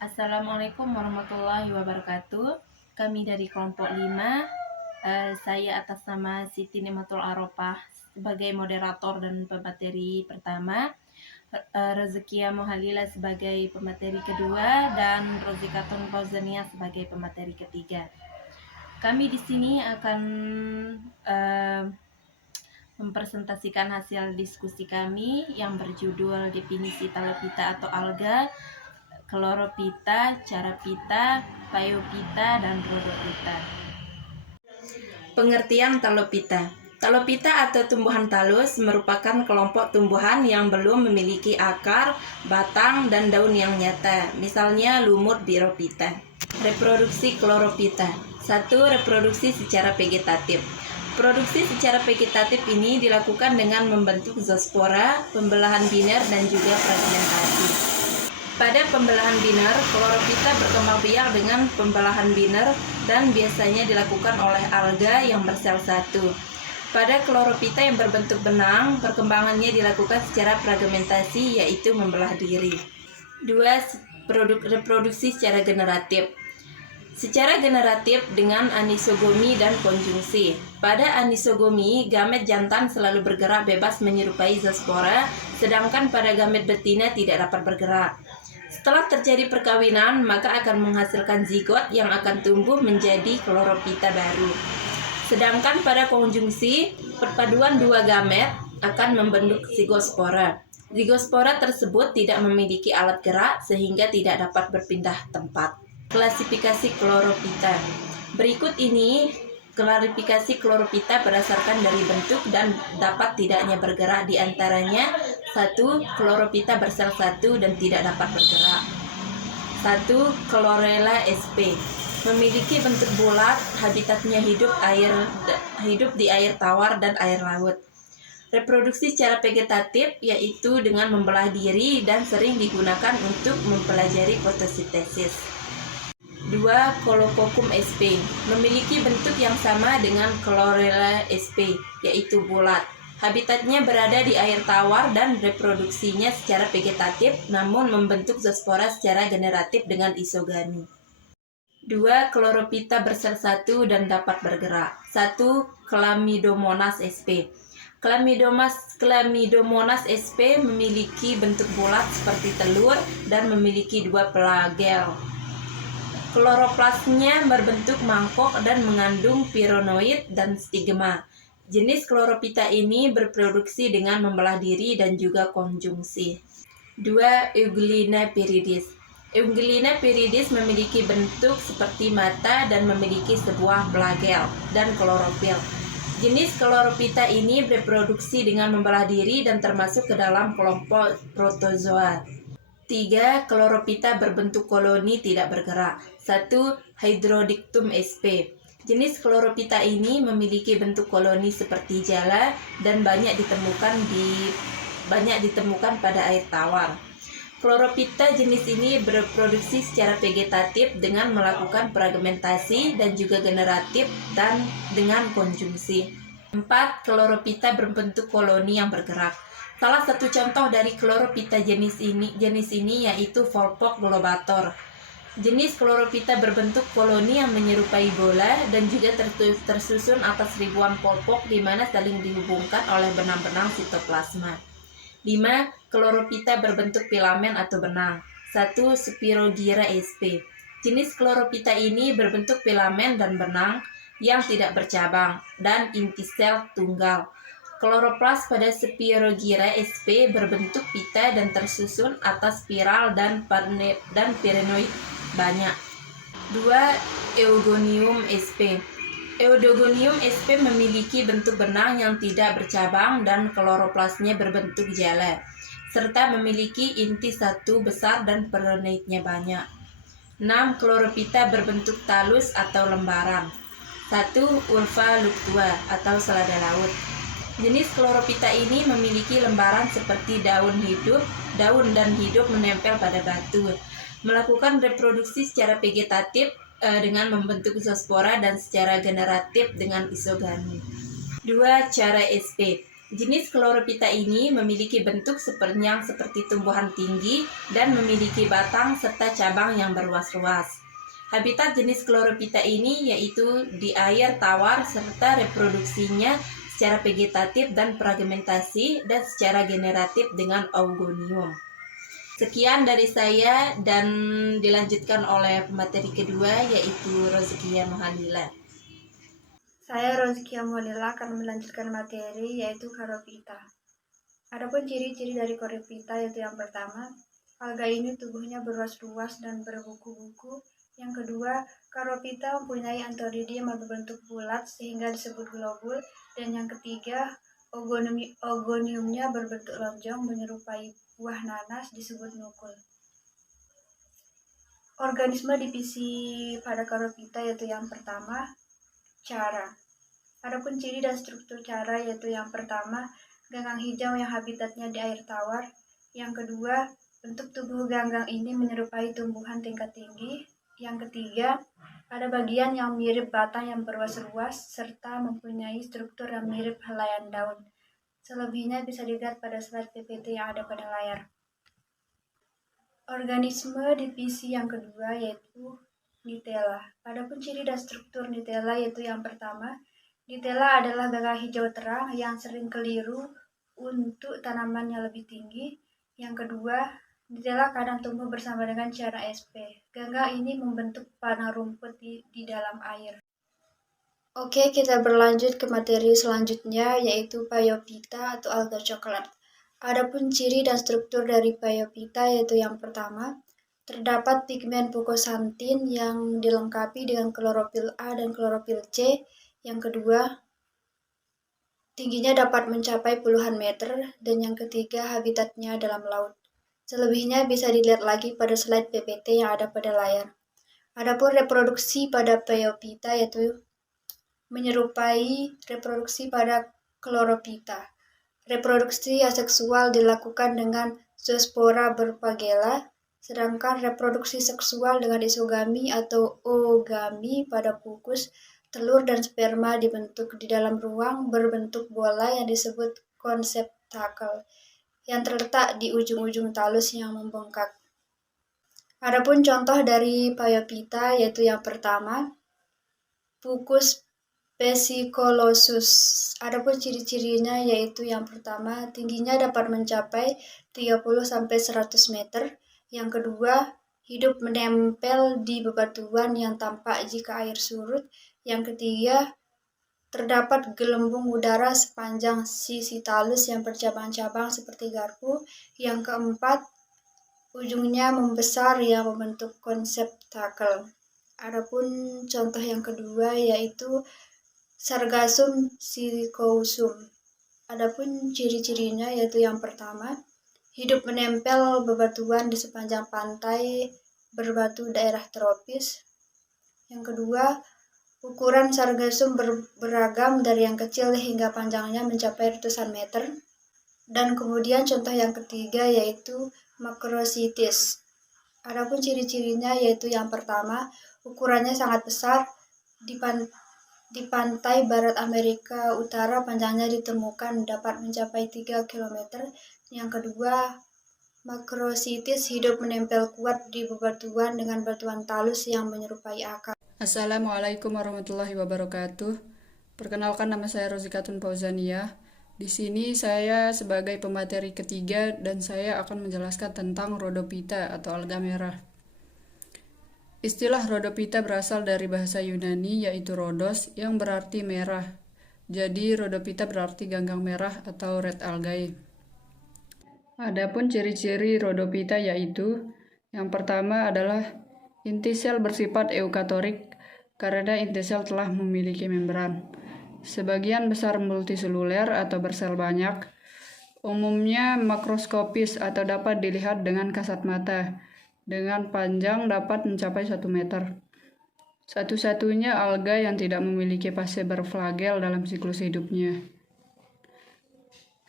Assalamualaikum warahmatullahi wabarakatuh. Kami dari kelompok 5, saya atas nama Siti Nimatul Arofah sebagai moderator dan pemateri pertama, Rezekia Mohalila sebagai pemateri kedua, dan Rozikatun Fauzania sebagai pemateri ketiga. Kami di sini akan mempresentasikan hasil diskusi kami yang berjudul definisi talopita atau alga, kloropita, carapita, phaeopita, dan rhodopita. Pengertian talopita. Talopita atau tumbuhan talus merupakan kelompok tumbuhan yang belum memiliki akar, batang, dan daun yang nyata, misalnya lumut biropita. Reproduksi kloropita. 1. Reproduksi secara vegetatif. Produksi secara vegetatif ini dilakukan dengan membentuk zoospora, pembelahan biner, dan juga fragmentasi. Pada pembelahan biner, kloropita berkembang biak dengan pembelahan biner dan biasanya dilakukan oleh alga yang bersel satu. Pada kloropita yang berbentuk benang, perkembangannya dilakukan secara fragmentasi, yaitu membelah diri. 2. Reproduksi secara generatif. Secara generatif dengan anisogomi dan konjungsi. Pada anisogomi, gamet jantan selalu bergerak bebas menyerupai zoospora, sedangkan pada gamet betina tidak dapat bergerak. Setelah terjadi perkawinan, maka akan menghasilkan zigot yang akan tumbuh menjadi kloropita baru. Sedangkan pada konjungsi, perpaduan dua gamet akan membentuk zigospora. Zigospora tersebut tidak memiliki alat gerak sehingga tidak dapat berpindah tempat. Klasifikasi kloropita. Berikut ini klarifikasi kloropita berdasarkan dari bentuk dan dapat tidaknya bergerak, di antaranya 1. Kloropita bersel 1 dan tidak dapat bergerak. 1. Chlorella sp. Memiliki bentuk bulat, habitatnya hidup di air tawar dan air laut. Reproduksi secara vegetatif, yaitu dengan membelah diri dan sering digunakan untuk mempelajari fotosintesis. 2. Colococcum sp. Memiliki bentuk yang sama dengan Chlorella sp, yaitu bulat. Habitatnya berada di air tawar dan reproduksinya secara vegetatif, namun membentuk zoospora secara generatif dengan isogami. 2. Chloropita bersel 1 dan dapat bergerak. 1. Chlamydomonas sp. Chlamydomonas sp memiliki bentuk bulat seperti telur dan memiliki 2 flagel. Kloroplasnya berbentuk mangkok dan mengandung pironoid dan stigma. Jenis kloropita ini berproduksi dengan membelah diri dan juga konjungsi. 2. Euglena viridis. Euglena viridis memiliki bentuk seperti mata dan memiliki sebuah flagel dan klorofil. Jenis kloropita ini berproduksi dengan membelah diri dan termasuk ke dalam kelompok protozoa. 3. Kloropita berbentuk koloni tidak bergerak. 1. Hydrodictum sp. Jenis kloropita ini memiliki bentuk koloni seperti jala dan banyak ditemukan pada air tawar. Kloropita jenis ini berproduksi secara vegetatif dengan melakukan fragmentasi dan juga generatif dan dengan konjungsi. 4. Kloropita berbentuk koloni yang bergerak. Salah satu contoh dari kloropita jenis ini yaitu Volpok globator. Jenis kloropita berbentuk koloni yang menyerupai bola dan juga tersusun atas ribuan polpok di mana saling dihubungkan oleh benang-benang sitoplasma. 5. Kloropita berbentuk filamen atau benang. 1. Spirogyra sp. Jenis kloropita ini berbentuk filamen dan benang yang tidak bercabang dan inti sel tunggal. Kloroplas pada Spirogyra sp berbentuk pita dan tersusun atas spiral dan pirenoid banyak. 2. Eugonium sp. Eugonium sp memiliki bentuk benang yang tidak bercabang dan kloroplasnya berbentuk jala, serta memiliki inti satu besar dan pirenoidnya banyak. 6. Kloropita berbentuk talus atau lembaran. 1. Ulva luctua atau selada laut. Jenis kloropita ini memiliki lembaran seperti daun dan hidup menempel pada batu. Melakukan reproduksi secara vegetatif dengan membentuk zoospora dan secara generatif dengan isogami. 2. Cara sp. Jenis Chlorophyta ini memiliki bentuk yang seperti tumbuhan tinggi dan memiliki batang serta cabang yang berluas-luas. Habitat jenis Chlorophyta ini yaitu di air tawar serta reproduksinya secara vegetatif dan fragmentasi dan secara generatif dengan oogonium. Sekian dari saya dan dilanjutkan oleh materi kedua yaitu Rozkia Mohalila. Saya Rozkia Mohalila akan melanjutkan materi yaitu Chlorophyta. Adapun ciri-ciri dari Chlorophyta yaitu yang pertama, alga ini tubuhnya berluas-luas dan berbuku-buku. Yang kedua, Chlorophyta mempunyai antodidium yang berbentuk bulat sehingga disebut globul. Dan yang ketiga, oogoniumnya berbentuk lonjong menyerupai buah nanas disebut nukul. Organisme divisi pada Chlorophyta yaitu yang pertama, cara. Adapun ciri dan struktur cara yaitu yang pertama, ganggang hijau yang habitatnya di air tawar. Yang kedua, bentuk tubuh ganggang ini menyerupai tumbuhan tingkat tinggi. Yang ketiga, ada bagian yang mirip batang yang berluas-luas serta mempunyai struktur yang mirip helaian daun. Selebihnya bisa dilihat pada slide PPT yang ada pada layar. Organisme divisi yang kedua yaitu Nitella. Adapun ciri dan struktur Nitella yaitu yang pertama, Nitella adalah ganggang hijau terang yang sering keliru untuk tanaman yang lebih tinggi. Yang kedua, Nitella kadang tumbuh bersama dengan cara SP. Ganggang ini membentuk panah rumput di dalam air. Oke, kita berlanjut ke materi selanjutnya yaitu Phaeophyta atau alga coklat. Adapun ciri dan struktur dari Phaeophyta yaitu yang pertama, terdapat pigmen pukosantin yang dilengkapi dengan klorofil A dan klorofil C. Yang kedua, tingginya dapat mencapai puluhan meter. Dan yang ketiga, habitatnya dalam laut. Selebihnya bisa dilihat lagi pada slide PPT yang ada pada layar. Adapun reproduksi pada Phaeophyta yaitu menyerupai reproduksi pada Chlorophyta. Reproduksi aseksual dilakukan dengan zoospora berflagella, sedangkan reproduksi seksual dengan isogami atau oogami pada pukus, telur dan sperma dibentuk di dalam ruang berbentuk bola yang disebut konseptakel, yang terletak di ujung-ujung talus yang membengkak. Adapun contoh dari Phaeophyta yaitu yang pertama, pukus Pesicolosus. Adapun ciri-cirinya yaitu yang pertama, tingginya dapat mencapai 30-100 meter. Yang kedua, hidup menempel di bebatuan yang tampak jika air surut. Yang ketiga, terdapat gelembung udara sepanjang sisi talus yang bercabang-cabang seperti garpu. Yang keempat, ujungnya membesar yang membentuk konseptakel. Adapun contoh yang kedua yaitu Sargassum silicosusum. Adapun ciri-cirinya yaitu yang pertama, hidup menempel bebatuan di sepanjang pantai berbatu daerah tropis. Yang kedua, ukuran sargassum beragam dari yang kecil hingga panjangnya mencapai ratusan meter. Dan kemudian contoh yang ketiga yaitu Macrocystis. Adapun ciri-cirinya yaitu yang pertama, ukurannya sangat besar. Di pantai barat Amerika Utara panjangnya ditemukan dapat mencapai 3 km. Yang kedua, Macrocystis hidup menempel kuat di bebatuan dengan batuan talus yang menyerupai akar. Assalamualaikum warahmatullahi wabarakatuh. Perkenalkan, nama saya Rozikatun Fauzania. Di sini saya sebagai pemateri ketiga dan saya akan menjelaskan tentang Rhodophyta atau alga merah. Istilah Rhodophyta berasal dari bahasa Yunani yaitu rhodos yang berarti merah. Jadi Rhodophyta berarti ganggang merah atau red algae. Adapun ciri-ciri Rhodophyta yaitu yang pertama adalah inti sel bersifat eukatorik karena inti sel telah memiliki membran. Sebagian besar multiseluler atau bersel banyak, umumnya makroskopis atau dapat dilihat dengan kasat mata, dengan panjang dapat mencapai 1 meter. Satu-satunya alga yang tidak memiliki fase berflagel dalam siklus hidupnya.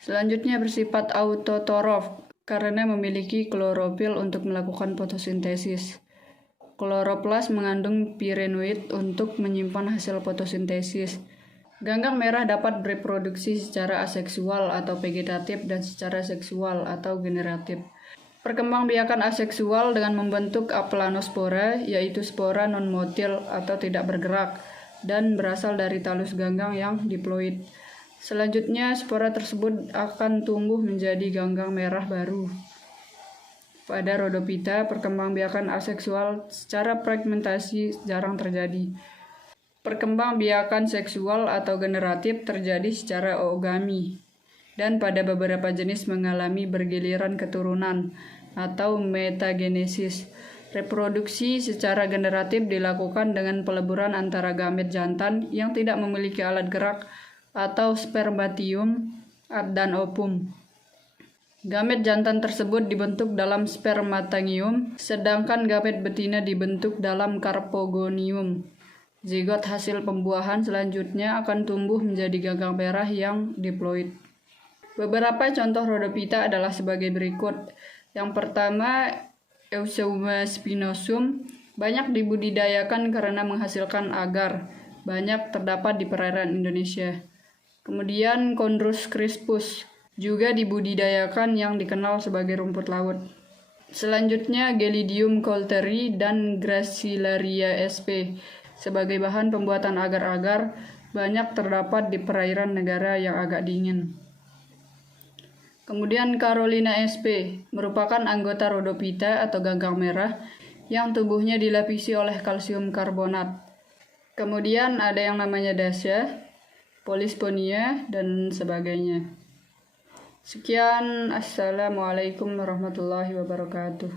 Selanjutnya bersifat autotrof karena memiliki klorofil untuk melakukan fotosintesis. Kloroplas mengandung pirenoid untuk menyimpan hasil fotosintesis. Ganggang merah dapat bereproduksi secara aseksual atau vegetatif dan secara seksual atau generatif. Perkembangbiakan aseksual dengan membentuk aplanospora, yaitu spora non-motil atau tidak bergerak, dan berasal dari talus ganggang yang diploid. Selanjutnya, spora tersebut akan tumbuh menjadi ganggang merah baru. Pada Rhodophyta, perkembangbiakan aseksual secara fragmentasi jarang terjadi. Perkembangbiakan seksual atau generatif terjadi secara oogami, dan pada beberapa jenis mengalami bergiliran keturunan atau metagenesis. Reproduksi secara generatif dilakukan dengan peleburan antara gamet jantan yang tidak memiliki alat gerak atau spermatium dan ovum. Gamet jantan tersebut dibentuk dalam spermatangium, sedangkan gamet betina dibentuk dalam karpogonium. Zigot hasil pembuahan selanjutnya akan tumbuh menjadi ganggang merah yang diploid. Beberapa contoh Rhodophyta adalah sebagai berikut. Yang pertama, Eusebia spinosum banyak dibudidayakan karena menghasilkan agar. Banyak terdapat di perairan Indonesia. Kemudian Chondrus crispus juga dibudidayakan yang dikenal sebagai rumput laut. Selanjutnya Gelidium coulteri dan Gracilaria sp. Sebagai bahan pembuatan agar-agar, banyak terdapat di perairan negara yang agak dingin. Kemudian Carolina sp. merupakan anggota Rhodophyta atau ganggang merah yang tubuhnya dilapisi oleh kalsium karbonat. Kemudian ada yang namanya Dacia, Polisponia, dan sebagainya. Sekian, Assalamualaikum warahmatullahi wabarakatuh.